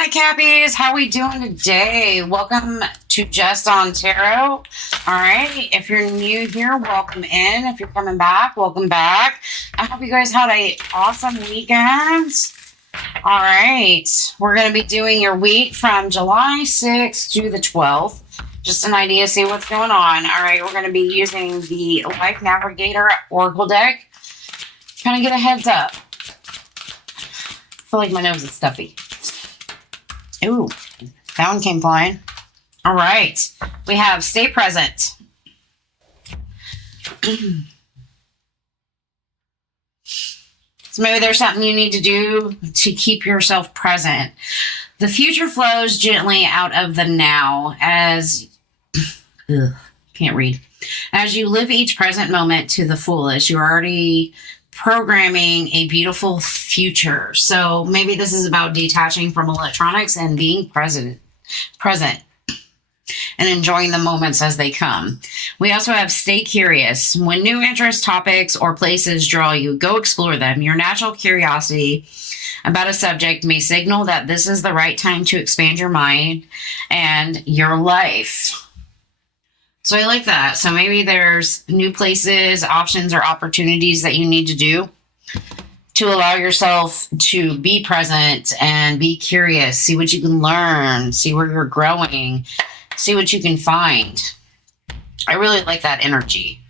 Hi, Cappies. How we doing today? Welcome to Just on Tarot. All right. If you're new here, welcome in. If you're coming back, welcome back. I hope you guys had an awesome weekend. All right. We're going to be doing your week from July 6th to the 12th. Just an idea, see what's going on. All right. We're going to be using the Life Navigator Oracle deck. Kind of get a heads up. I feel like my nose is stuffy. Ooh, that one came flying. All right. We have stay present. So maybe there's something you need to do to keep yourself present. The future flows gently out of the now as can't read. As you live each present moment to the fullest, you're already programming a beautiful future. So maybe this is about detaching from electronics and being present and enjoying the moments as they come. We also have stay curious. When new interests, topics, or places draw you, go explore them. Your natural curiosity about a subject may signal that this is the right time to expand your mind and your life. So I like that. So maybe there's new places, options, or opportunities that you need to do to allow yourself to be present and be curious, see what you can learn, see where you're growing, see what you can find. I really like that energy.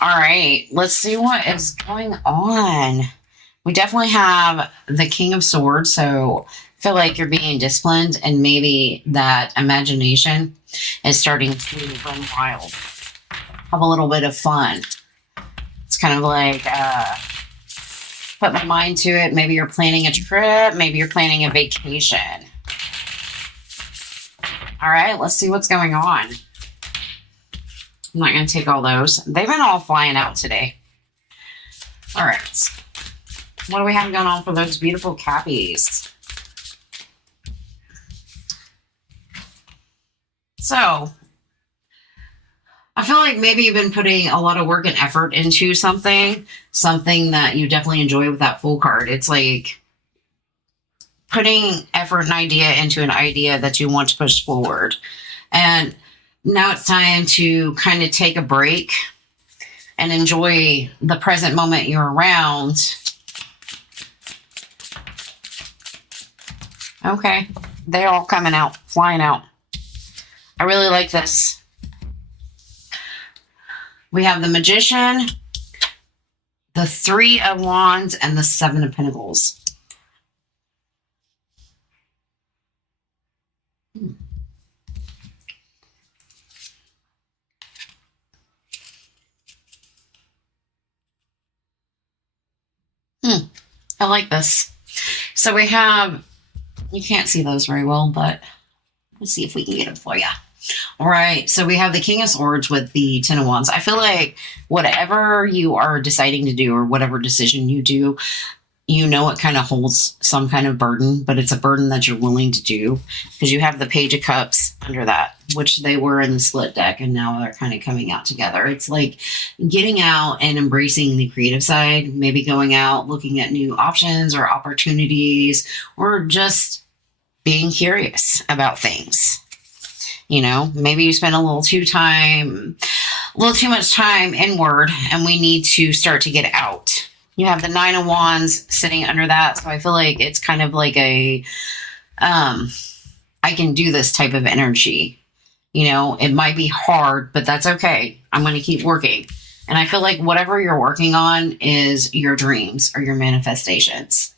All right, let's see what is going on. We definitely have the King of Swords, so I feel like you're being disciplined and maybe that imagination is starting to run wild. Have a little bit of fun. It's kind of like put my mind to it. Maybe you're planning a trip. Maybe you're planning a vacation. All right, let's see what's going on. I'm not going to take all those. They've been all flying out today. All right. What do we have going on for those beautiful Cappies? So, I feel like maybe you've been putting a lot of work and effort into something that you definitely enjoy with that Fool card. It's like putting effort and idea into an idea that you want to push forward. And now it's time to kind of take a break and enjoy the present moment you're around. Okay, they're all coming out, flying out. I really like this. We have the Magician, the Three of Wands, and the Seven of Pentacles. I like this. So we have, you can't see those very well, but let's see if we can get them for you. All right, so we have the King of Swords with the Ten of Wands. I feel like whatever you are deciding to do or whatever decision you do, you know it kind of holds some kind of burden, but it's a burden that you're willing to do because you have the Page of Cups under that, which they were in the split deck, and now they're kind of coming out together. It's like getting out and embracing the creative side, maybe going out, looking at new options or opportunities, or just being curious about things. You know, maybe you spend a little too much time inward, and we need to start to get out. You have the Nine of Wands sitting under that. So I feel like it's kind of like a, I can do this type of energy. You know, it might be hard, but that's okay. I'm going to keep working. And I feel like whatever you're working on is your dreams or your manifestations.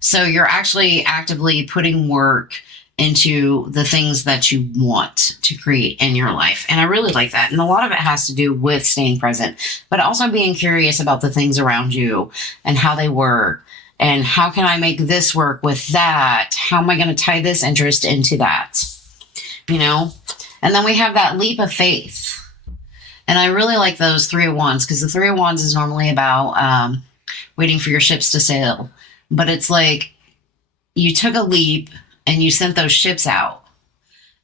So you're actually actively putting work into the things that you want to create in your life. And I really like that. And a lot of it has to do with staying present, but also being curious about the things around you and how they work. And how can I make this work with that? How am I going to tie this interest into that? You know? And then we have that leap of faith. And I really like those Three of Wands, because the Three of Wands is normally about waiting for your ships to sail. But it's like you took a leap and you sent those ships out,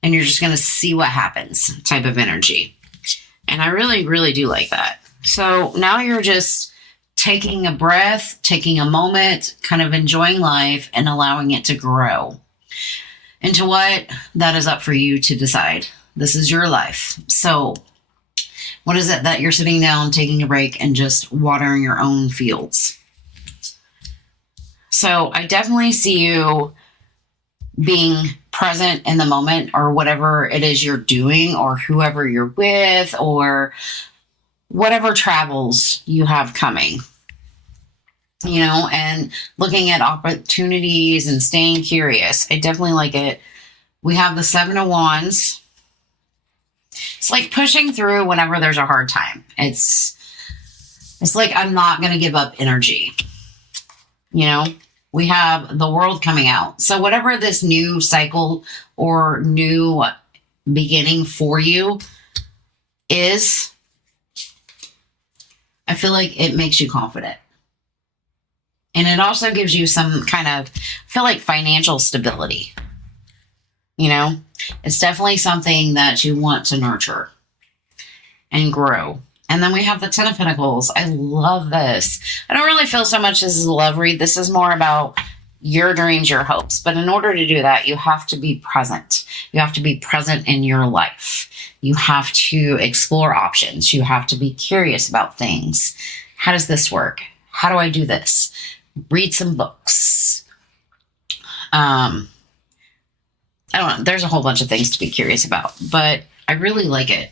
and you're just going to see what happens type of energy. And I really, really do like that. So now you're just taking a breath, taking a moment, kind of enjoying life and allowing it to grow. into what? That is up for you to decide. This is your life. So what is it that you're sitting down, taking a break, and just watering your own fields? So I definitely see you being present in the moment, or whatever it is you're doing, or whoever you're with, or whatever travels you have coming, and looking at opportunities and staying curious. I definitely like it. We have the 7 of Wands. It's like pushing through whenever there's a hard time. It's like, I'm not going to give up energy. We have the World coming out. So whatever this new cycle or new beginning for you is, I feel like it makes you confident. And it also gives you some kind of, I feel like, financial stability. It's definitely something that you want to nurture and grow. And then we have the 10 of Pentacles. I love this. I don't really feel so much as a love read. This is more about your dreams, your hopes. But in order to do that, you have to be present. You have to be present in your life. You have to explore options. You have to be curious about things. How does this work? How do I do this? Read some books. I don't know. There's a whole bunch of things to be curious about, but I really like it.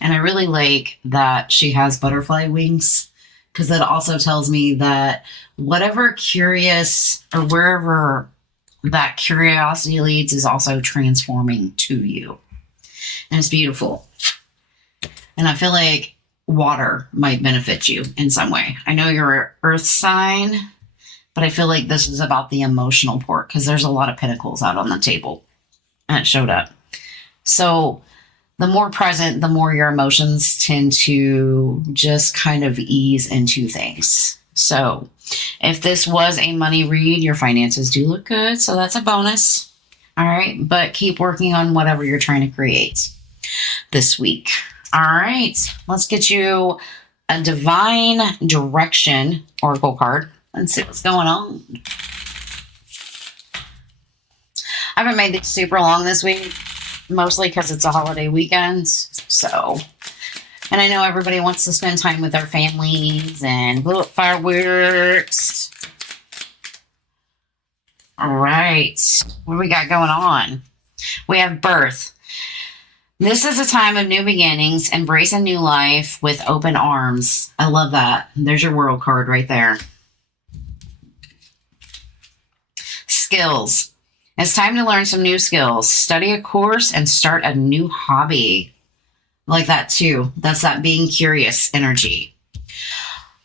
And I really like that she has butterfly wings, because that also tells me that whatever curious, or wherever that curiosity leads, is also transforming to you. And it's beautiful. And I feel like water might benefit you in some way. I know you're an earth sign, but I feel like this is about the emotional part, because there's a lot of pentacles out on the table. And it showed up. So the more present, the more your emotions tend to just kind of ease into things. So if this was a money read, your finances do look good. So that's a bonus. All right. But keep working on whatever you're trying to create this week. All right. Let's get you a divine direction oracle card. Let's see what's going on. I haven't made these super long this week, mostly because it's a holiday weekend. So, and I know everybody wants to spend time with their families and blow up fireworks. All right. What do we got going on? We have birth. This is a time of new beginnings. Embrace a new life with open arms. I love that. There's your world card right there. Skills. It's time to learn some new skills. Study a course and start a new hobby. I like that too. That's that being curious energy.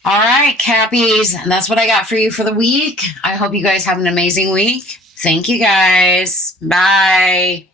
All right, Cappies. That's what I got for you for the week. I hope you guys have an amazing week. Thank you guys. Bye.